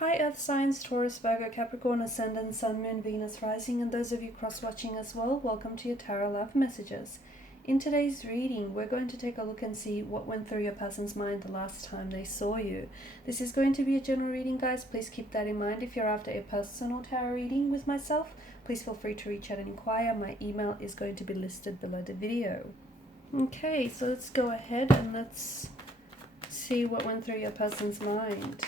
Hi Earth signs, Taurus, Virgo, Capricorn, Ascendant, Sun, Moon, Venus, Rising, and those of you cross-watching as well, welcome to your Tarot Love Messages. In today's reading, we're going to take a look and see what went through your person's mind the last time they saw you. This is going to be a general reading, guys. Please keep that in mind. If you're after a personal tarot reading with myself, please feel free to reach out and inquire. My email is going to be listed below the video. Okay, so let's go ahead and let's see what went through your person's mind.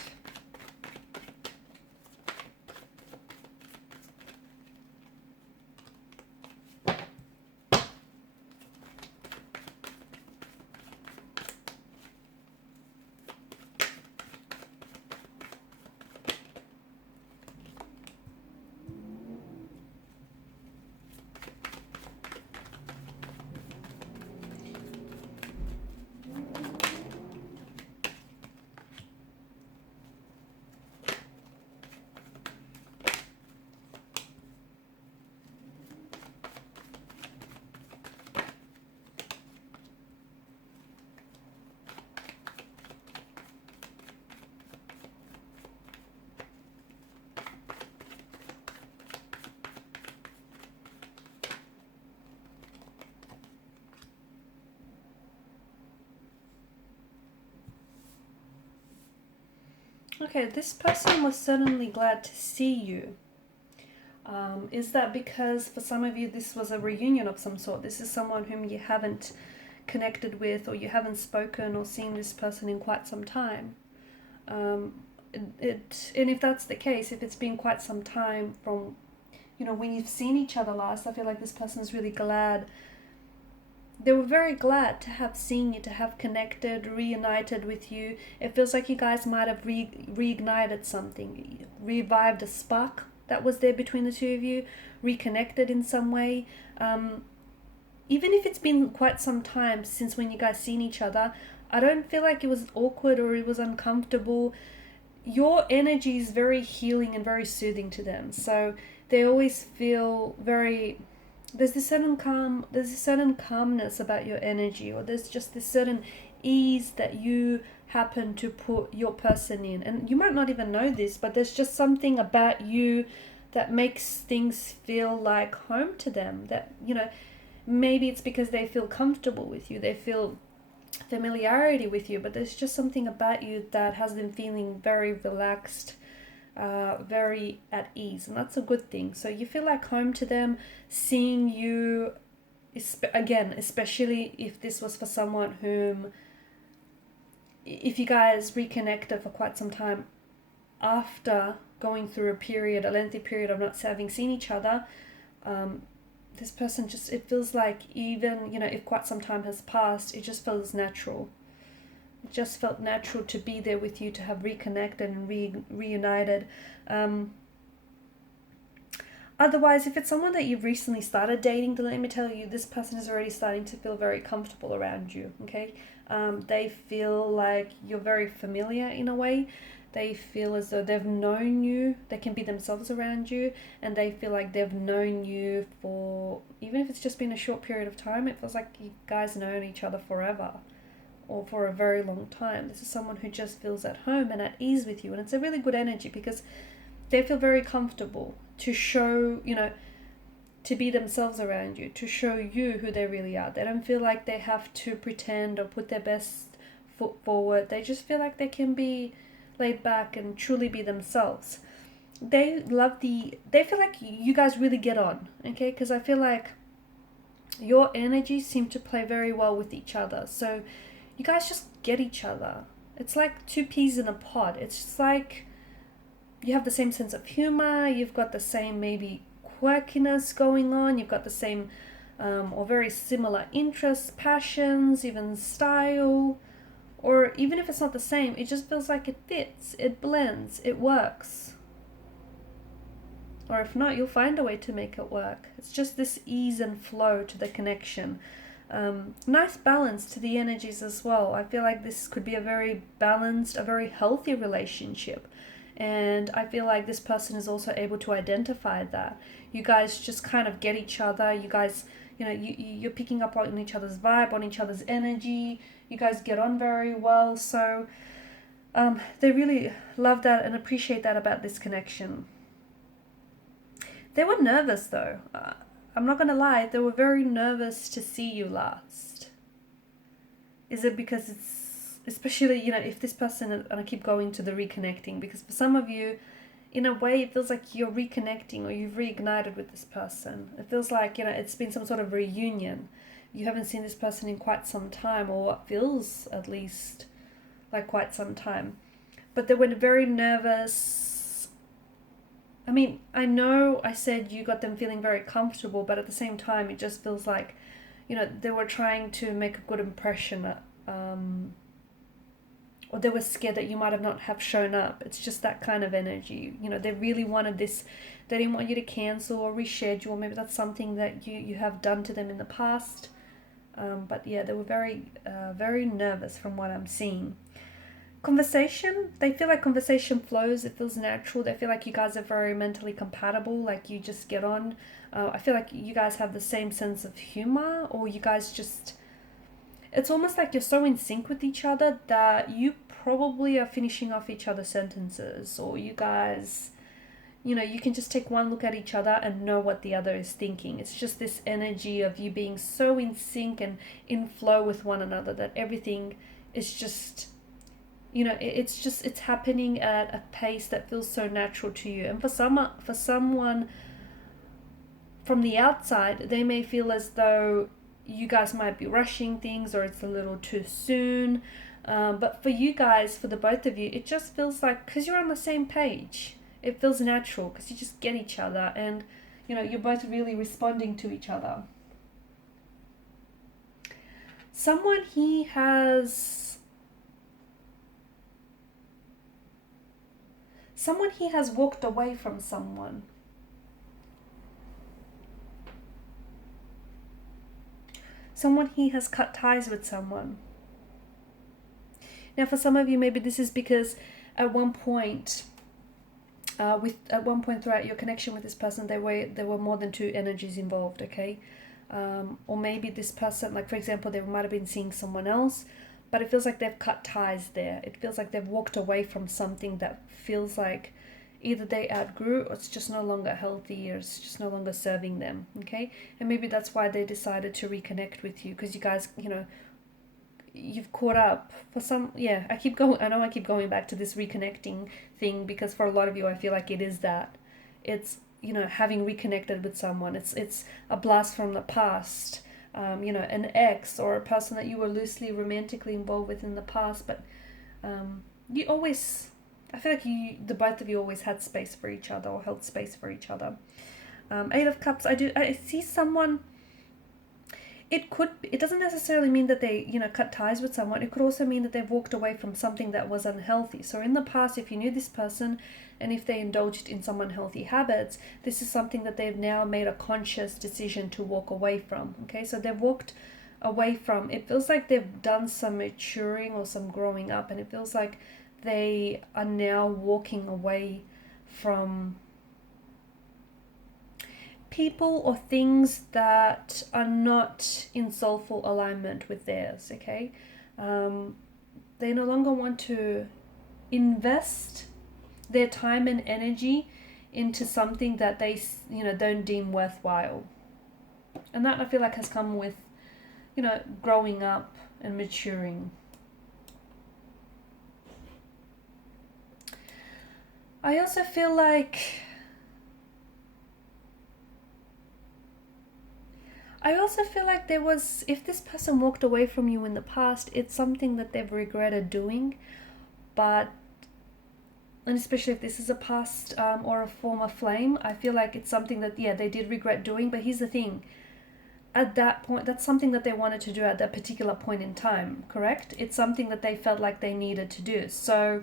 Okay, this person was certainly glad to see you. Is that because for some of you this was a reunion of some sort? This is someone whom you haven't connected with, or you haven't spoken or seen this person in quite some time. And if that's the case, if it's been quite some time from, when you've seen each other last, I feel like this person's really glad. They were very glad to have seen you, to have connected, reunited with you. It feels like you guys might have reignited something, revived a spark that was there between the two of you, reconnected in some way. Even if it's been quite some time since when you guys seen each other, I don't feel like it was awkward or it was uncomfortable. Your energy is very healing and very soothing to them. So they always feel very... There's this certain calmness about your energy, or there's just this certain ease that you happen to put your person in. And you might not even know this, but there's just something about you that makes things feel like home to them. That, maybe it's because they feel comfortable with you, they feel familiarity with you, but there's just something about you that has them feeling very relaxed, very at ease, and that's a good thing. So you feel like home to them. Seeing you, again, especially if this was for someone whom, if you guys reconnected for quite some time after going through a lengthy period of not having seen each other, this person just, it feels like even, if quite some time has passed, it just feels natural. It just felt natural to be there with you, to have reconnected and reunited. Otherwise, if it's someone that you've recently started dating, then let me tell you, this person is already starting to feel very comfortable around you, okay? They feel like you're very familiar in a way. They feel as though they've known you. They can be themselves around you, and they feel like they've known you for, even if it's just been a short period of time, it feels like you guys known each other forever, or for a very long time. This is someone who just feels at home and at ease with you, and it's a really good energy because they feel very comfortable to show, to be themselves around you, to show you who they really are. They don't feel like they have to pretend or put their best foot forward. They just feel like they can be laid back and truly be themselves. They feel like you guys really get on, okay? Because I feel like your energies seem to play very well with each other. So you guys just get each other. It's like two peas in a pod. It's just like you have the same sense of humor. You've got the same maybe quirkiness going on. You've got the same or very similar interests, passions, even style. Or even if it's not the same, it just feels like it fits, it blends, it works. Or if not, you'll find a way to make it work. It's just this ease and flow to the connection. Nice balance to the energies as well. I feel like this could be a very balanced, a very healthy relationship. And I feel like this person is also able to identify that. You guys just kind of get each other. You guys, you're picking up on each other's vibe, on each other's energy. You guys get on very well. So They really love that and appreciate that about this connection. They were nervous though. I'm not gonna lie, they were very nervous to see you last. Is it because it's, especially, if this person, and I keep going to the reconnecting, because for some of you, in a way, it feels like you're reconnecting or you've reignited with this person. It feels like, it's been some sort of reunion. You haven't seen this person in quite some time, or what feels at least like quite some time. But they were very nervous. I mean, I know I said you got them feeling very comfortable, but at the same time, it just feels like, they were trying to make a good impression, or they were scared that you might have not have shown up. It's just that kind of energy. They really wanted this. They didn't want you to cancel or reschedule. Maybe that's something that you have done to them in the past. But yeah, they were very, very nervous from what I'm seeing. Conversation, they feel like conversation flows. It feels natural. They feel like you guys are very mentally compatible. Like you just get on. I feel like you guys have the same sense of humor, or you guys just, it's almost like you're so in sync with each other that you probably are finishing off each other's sentences, or you guys, you can just take one look at each other and know what the other is thinking. It's just this energy of you being so in sync and in flow with one another that everything is just, it's happening at a pace that feels so natural to you. And for someone from the outside, they may feel as though you guys might be rushing things, or it's a little too soon. But for you guys, for the both of you, it just feels like, because you're on the same page, it feels natural because you just get each other, and you're both really responding to each other. Someone he has walked away from someone. Someone he has cut ties with someone. Now, for some of you, maybe this is because at one point throughout your connection with this person, there were more than two energies involved. Okay, or maybe this person, like for example, they might have been seeing someone else, but it feels like they've cut ties there. It feels like they've walked away from something that feels like either they outgrew, or it's just no longer healthy, or it's just no longer serving them. Okay, and maybe that's why they decided to reconnect with you, because you guys, you've caught up for some. Yeah, I know I keep going back to this reconnecting thing, because for a lot of you, I feel like it is that. It's, having reconnected with someone. It's a blast from the past. An ex, or a person that you were loosely romantically involved with in the past, but you always, I feel like the both of you always had space for each other, or held space for each other. Eight of Cups, I see someone. It doesn't necessarily mean that they, cut ties with someone. It could also mean that they've walked away from something that was unhealthy. So in the past, if you knew this person, and if they indulged in some unhealthy habits, this is something that they've now made a conscious decision to walk away from. Okay, so they've walked away from, it feels like they've done some maturing or some growing up, and it feels like they are now walking away from people or things that are not in soulful alignment with theirs. Okay, they no longer want to invest their time and energy into something that they don't deem worthwhile, and that I feel like has come with growing up and maturing. I also feel like there was, if this person walked away from you in the past, it's something that they've regretted doing, and especially if this is a past or a former flame, I feel like it's something that, they did regret doing. But here's the thing, at that point, that's something that they wanted to do at that particular point in time, correct? It's something that they felt like they needed to do. So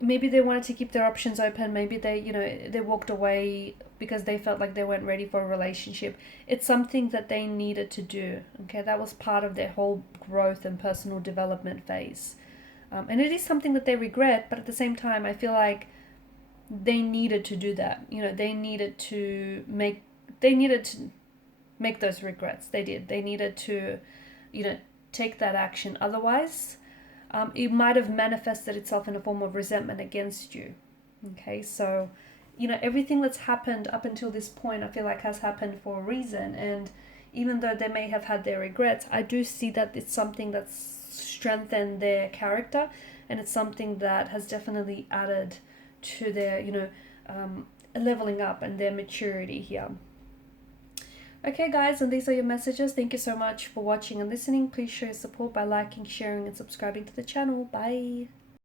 maybe they wanted to keep their options open. Maybe they walked away because they felt like they weren't ready for a relationship. It's something that they needed to do. Okay, that was part of their whole growth and personal development phase. And it is something that they regret, but at the same time, I feel like they needed to do that. They needed to make those regrets. They did. They needed to, take that action. Otherwise, it might have manifested itself in a form of resentment against you. Okay, so, you know, everything that's happened up until this point, I feel like has happened for a reason. And even though they may have had their regrets, I do see that it's something that's strengthened their character, and it's something that has definitely added to their, you know, leveling up and their maturity here. Okay guys, and these are your messages. Thank you so much for watching and listening. Please show your support by liking, sharing and subscribing to the channel. Bye.